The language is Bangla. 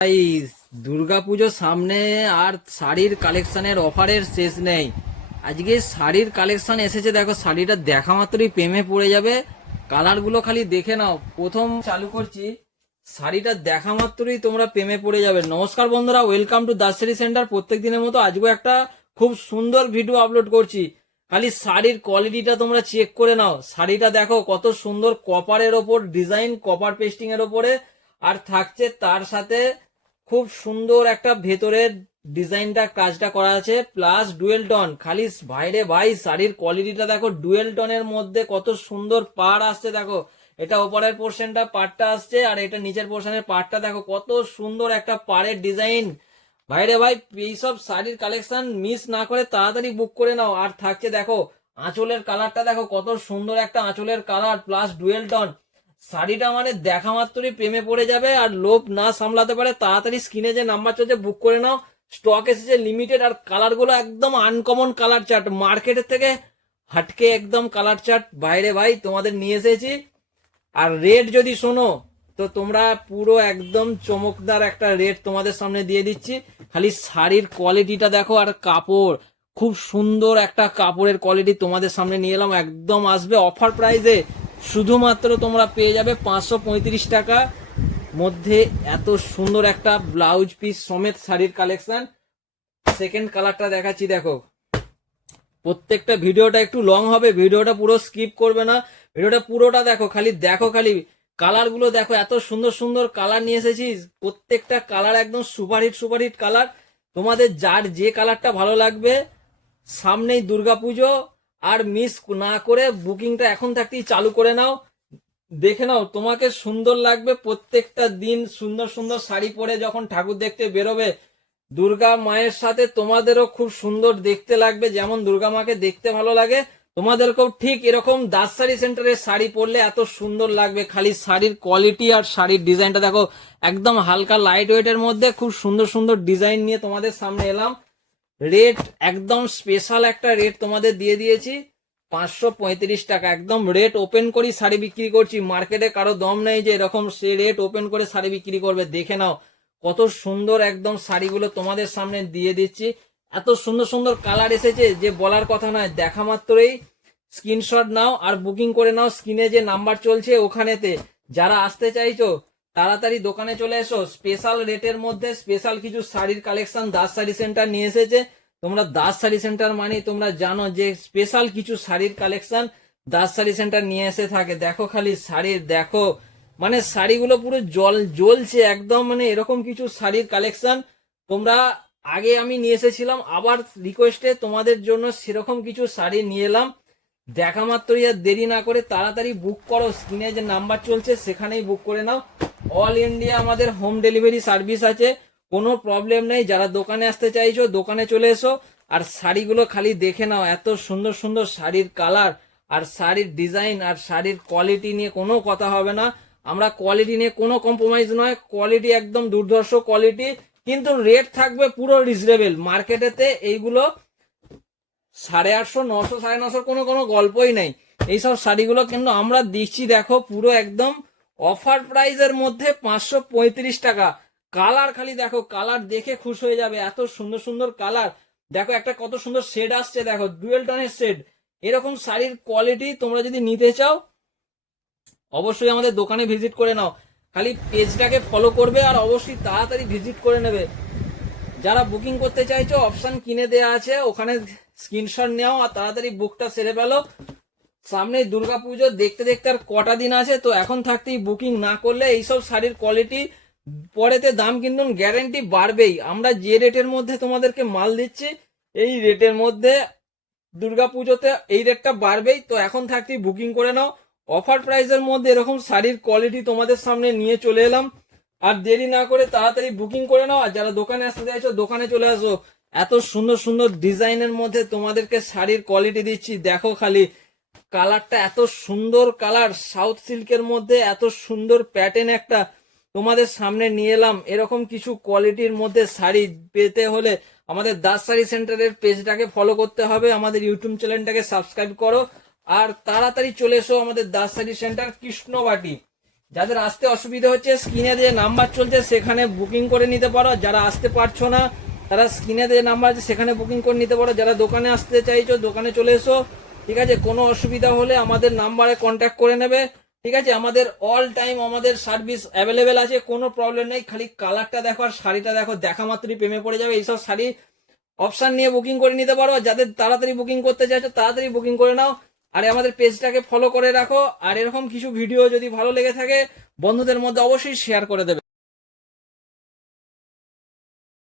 ভাই, দুর্গাপুজো সামনে আর শাড়ির কালেকশনের অফারের শেষ নেই। আজকে শাড়ির কালেকশন এসেছে, দেখো শাড়িটা দেখা মাত্রই প্রেমে পড়ে যাবে। কালারগুলো খালি দেখে নাও। প্রথম চালু করছি, শাড়িটা দেখা মাত্রই তোমরা প্রেমে পড়ে যাবে। নমস্কার বন্ধুরা, ওয়েলকাম টু দাসরি সেন্টার। প্রত্যেক দিনের মতো আজকেও একটা খুব সুন্দর ভিডিও আপলোড করছি। খালি শাড়ির কোয়ালিটিটা তোমরা চেক করে নাও। শাড়িটা দেখো কত সুন্দর, কপারের ওপর ডিজাইন, কপার পেস্টিং এর ওপরে, আর থাকছে তার সাথে খুব সুন্দর একটা ভেতরের ডিজাইনটা কাজটা করা আছে, প্লাস ডুয়েল টন। খালি ভাইরে ভাই, শাড়ির কোয়ালিটিটা দেখো। ডুয়েল টনের মধ্যে কত সুন্দর পাড় আসছে দেখো। এটা ওপরের পোর্শনটা পাড়টা আসছে, আর এটা নিচের পোর্শনের পাড়টা দেখো কত সুন্দর একটা পাড়ের ডিজাইন। ভাইরে ভাই, এইসব শাড়ির কালেকশন মিস না করে তাড়াতাড়ি বুক করে নাও। আর থাকছে দেখো আঁচলের কালারটা দেখো কত সুন্দর একটা আঁচলের কালার, প্লাস ডুয়েল টন। শাড়িটা মানে দেখা মাত্রই প্রেমে পড়ে যাবে। আর লোভ না সামলাতে পারে তাড়াতাড়ি স্ক্রিনে যে নাম্বার চলছে বুক করে নাও। স্টক এসেছে লিমিটেড, আর কালার গুলো একদম আনকমন কালার চার্ট, মার্কেটের থেকে হাটকে একদম কালার চার্ট। বাইরে ভাই তোমাদের নিয়ে এসেছি। আর রেট যদি শোনো তো তোমরা পুরো একদম চমকদার একটা রেট তোমাদের সামনে দিয়ে দিচ্ছি। খালি শাড়ির কোয়ালিটিটা দেখো, আর কাপড় খুব সুন্দর একটা কাপড়ের কোয়ালিটি তোমাদের সামনে নিয়ে এলাম। একদম আসবে অফার প্রাইসে। শুধুমাত্র তোমরা পেয়ে যাবে 535 টাকা মধ্যে এত সুন্দর একটা ব্লাউজ পিস সমেত শাড়ির কালেকশন। সেকেন্ড কালারটা দেখাচ্ছি দেখো। প্রত্যেকটা ভিডিওটা একটু লং হবে, ভিডিওটা পুরো স্কিপ করবে না, ভিডিওটা পুরোটা দেখো। খালি দেখো, খালি কালার গুলো দেখো, এত সুন্দর সুন্দর কালার নিয়ে এসেছিস। প্রত্যেকটা কালার একদম সুপারহিট সুপারহিট কালার। তোমাদের যার যে কালারটা ভালো লাগবে, সামনেই দুর্গাপুজো, আর মিস না করে বুকিংটা এখন থাকতেই চালু করে নাও। দেখে নাও, তোমাকে সুন্দর লাগবে। প্রত্যেকটা দিন সুন্দর সুন্দর শাড়ি পরে যখন ঠাকুর দেখতে বেরোবে, দুর্গা মায়ের সাথে তোমাদেরও খুব সুন্দর দেখতে লাগবে। যেমন দুর্গা মাকে দেখতে ভালো লাগে, তোমাদেরকেও ঠিক এরকম দাস শাড়ি সেন্টারের শাড়ি পরলে এত সুন্দর লাগবে। খালি শাড়ির কোয়ালিটি আর শাড়ির ডিজাইনটা দেখো। একদম হালকা লাইট ওয়েটের মধ্যে খুব সুন্দর সুন্দর ডিজাইন নিয়ে তোমাদের সামনে এলাম। রেট একদম স্পেশাল একটা রেট তোমাদের দিয়ে দিয়েছি, 535 টাকা। একদম রেট ওপেন করি শাড়ি বিক্রি করছি। মার্কেটে কারো দম নেই যে এরকম সে রেট ওপেন করে শাড়ি বিক্রি করবে। দেখে নাও কত সুন্দর একদম শাড়িগুলো তোমাদের সামনে দিয়ে দিচ্ছি। এত সুন্দর সুন্দর কালার এসেছে যে বলার কথা নয়। দেখা মাত্রই স্ক্রিনশট নাও আর বুকিং করে নাও। স্ক্রিনে যে নাম্বার চলছে ওখানেতে। যারা আসতে চাইছো তাড়াতাড়ি দোকানে চলে এসো। স্পেশাল রেটের মধ্যে স্পেশাল কিছু শাড়ির কালেকশন দাস শাড়ি সেন্টার নিয়ে এসেছে। তোমরা দাস শাড়ি সেন্টার মানে তোমরা জানো যে স্পেশাল কিছু শাড়ির কালেকশন দাস শাড়ি সেন্টার নিয়ে এসে থাকে। দেখো খালি শাড়ির দেখো, মানে শাড়িগুলো পুরো জ্বলছে একদম। মানে এরকম কিছু শাড়ির কালেকশন তোমরা আগে আমি নিয়ে এসেছিলাম, আবার রিকোয়েস্টে তোমাদের জন্য সেরকম কিছু শাড়ি নিয়ে এলাম। দেখা মাত্রই আর দেরি না করে তাড়াতাড়ি বুক করো। স্ক্রিনে যে নাম্বার চলছে সেখানেই বুক করে নাও। অল ইন্ডিয়া আমাদের হোম ডেলিভারি সার্ভিস আছে, কোনো প্রবলেম নেই। যারা দোকানে আসতে চাইছো দোকানে চলে এসো। আর শাড়িগুলো খালি দেখে নাও, এত সুন্দর সুন্দর শাড়ির কালার আর শাড়ির ডিজাইন আর শাড়ির কোয়ালিটি নিয়ে কোনো কথা হবে না। আমরা কোয়ালিটি নিয়ে কোনো কম্প্রোমাইজ নয়, কোয়ালিটি একদম দুর্ধর্ষ কোয়ালিটি, কিন্তু রেট থাকবে পুরো রিজনেবল। মার্কেটেতে এইগুলো 850, 900, 950 কোনো কোনো গল্পই নাই। এইসব শাড়িগুলো কিন্তু আমরা দিচ্ছি দেখো পুরো একদম অফার প্রাইজের মধ্যে 535 টাকা। কালার খালি দেখো, কালার দেখে খুশ হয়ে যাবে। এত সুন্দর সুন্দর কালার দেখো। একটা কত সুন্দর শেড আসছে দেখো, ডুয়েল টনের শেড। এরকম শাড়ির কোয়ালিটি তোমরা যদি নিতে চাও অবশ্যই আমাদের দোকানে ভিজিট করে নাও। খালি পেজটাকে ফলো করবে আর অবশ্যই তাড়াতাড়ি ভিজিট করে নেবে। যারা বুকিং করতে চাইছো অপশন কিনে দেওয়া আছে, ওখানে স্ক্রিনশট নাও আর তাড়াতাড়ি বুকটা সেরে ফেলো। সামনে দুর্গাপুজো দেখতে দেখতে আর কটা দিন আছে, তো এখন থাকতেই বুকিং না করলে এইসব শাড়ির কোয়ালিটি পরেতে দাম কিন্তু গ্যারেন্টি বাড়বেই। আমরা যে রেটের মধ্যে তোমাদেরকে মাল দিচ্ছি এই রেটের মধ্যে দুর্গাপুজোতে এই রেটটা বাড়বেই। তো এখন থাকতেই বুকিং করে নাও। অফার প্রাইসের মধ্যে এরকম শাড়ির কোয়ালিটি তোমাদের সামনে নিয়ে চলে এলাম। আর দেরি না করে তাড়াতাড়ি বুকিং করে নাও। আর যারা দোকানে আসতে চাইছো দোকানে চলে আসো। এত সুন্দর সুন্দর ডিজাইনের মধ্যে তোমাদেরকে শাড়ির কোয়ালিটি দিচ্ছি দেখো। খালি কালারটা এত সুন্দর কালার, সাউথ সিল্কের মধ্যে এত সুন্দর প্যাটার্ন একটা তোমাদের সামনে নিয়ে এলাম। এরকম কিছু কোয়ালিটির মধ্যে শাড়ি পেতে হলে আমাদের দাস শাড়ি সেন্টারের পেজটাকে ফলো করতে হবে, আমাদের ইউটিউব চ্যানেলটাকে সাবস্ক্রাইব করো, আর তাড়াতাড়ি চলে এসো আমাদের দাস শাড়ি সেন্টার কৃষ্ণবাটি। যাদের আসতে অসুবিধা হচ্ছে স্ক্রিনে যে নাম্বার চলছে সেখানে বুকিং করে নিতে পারো, যারা আসতে পারছো না তারা স্ক্রিনে যে নাম্বার আছে সেখানে বুকিং করে নিতে পারো, যারা দোকানে আসতে চাইছো দোকানে চলে এসো, ঠিক আছে। কোনো অসুবিধা হলে আমাদের নাম্বারে কন্ট্যাক্ট করে নেবে, ঠিক আছে। আমাদের অল টাইম আমাদের সার্ভিস অ্যাভেলেবেল আছে, কোনো প্রবলেম নেই। খালি কালারটা দেখো আর শাড়িটা দেখো, দেখা মাত্রই প্রেমে পড়ে যাবে। এইসব শাড়ি অপশন নিয়ে বুকিং করে নিতে পারো। যাদের তাড়াতাড়ি বুকিং করতে চাইছো তাড়াতাড়ি বুকিং করে নাও, আর আমাদের পেজটাকে ফলো করে রাখো। আর এরকম কিছু ভিডিও যদি ভালো লেগে থাকে বন্ধুদের মধ্যে অবশ্যই শেয়ার করে দেবে।